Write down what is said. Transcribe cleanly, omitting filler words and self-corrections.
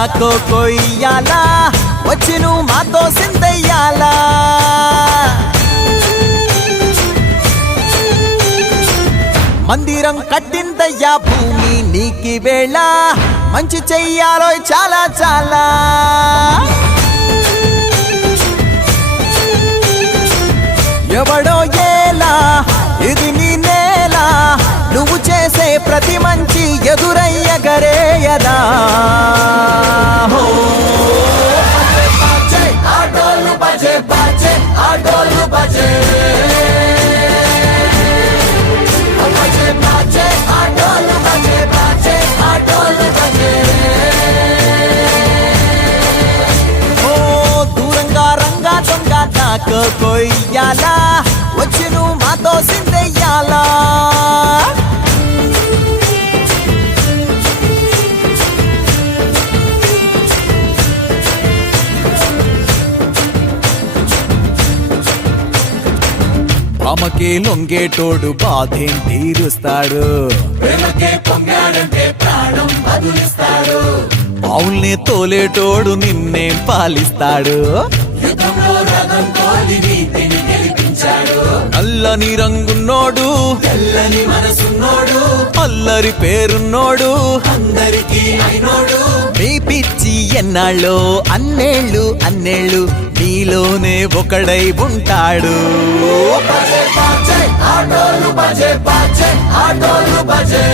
కొయ్యాలా వచ్చి నువ్వు మాతో సిందయ్యాలా మందిరం కట్టిందయ్యా భూమి నీకి వేళ మంచి చెయ్యాలో చాలా చాలా ఎవడో ఏలా ఇది నీ నేల నువ్వు చేసే ప్రతి మంచి ఎదురయ్యగరేయదా ఆటోలు బజే బజే ఆటోలు బజే కొయ్యాలా వచ్చి నువ్వు మాతో సిందయ్యాలా అమ్మకే లొంగేటోడు బాధేం తీరుస్తాడు అవుల్ని తోలేటోడు నిన్నేం పాలిస్తాడు నల్లని రంగున్నోడు తెల్లని మనసున్నోడు అల్లరి పేరున్నోడు అందరికీ అయినోడు మీ పిచ్చి ఎన్నాళ్ళో అన్నేళ్ళు అన్నేళ్ళు నీలోనే ఒకడై ఉంటాడు ఆటోలు బజే బజే ఆటోలు బజే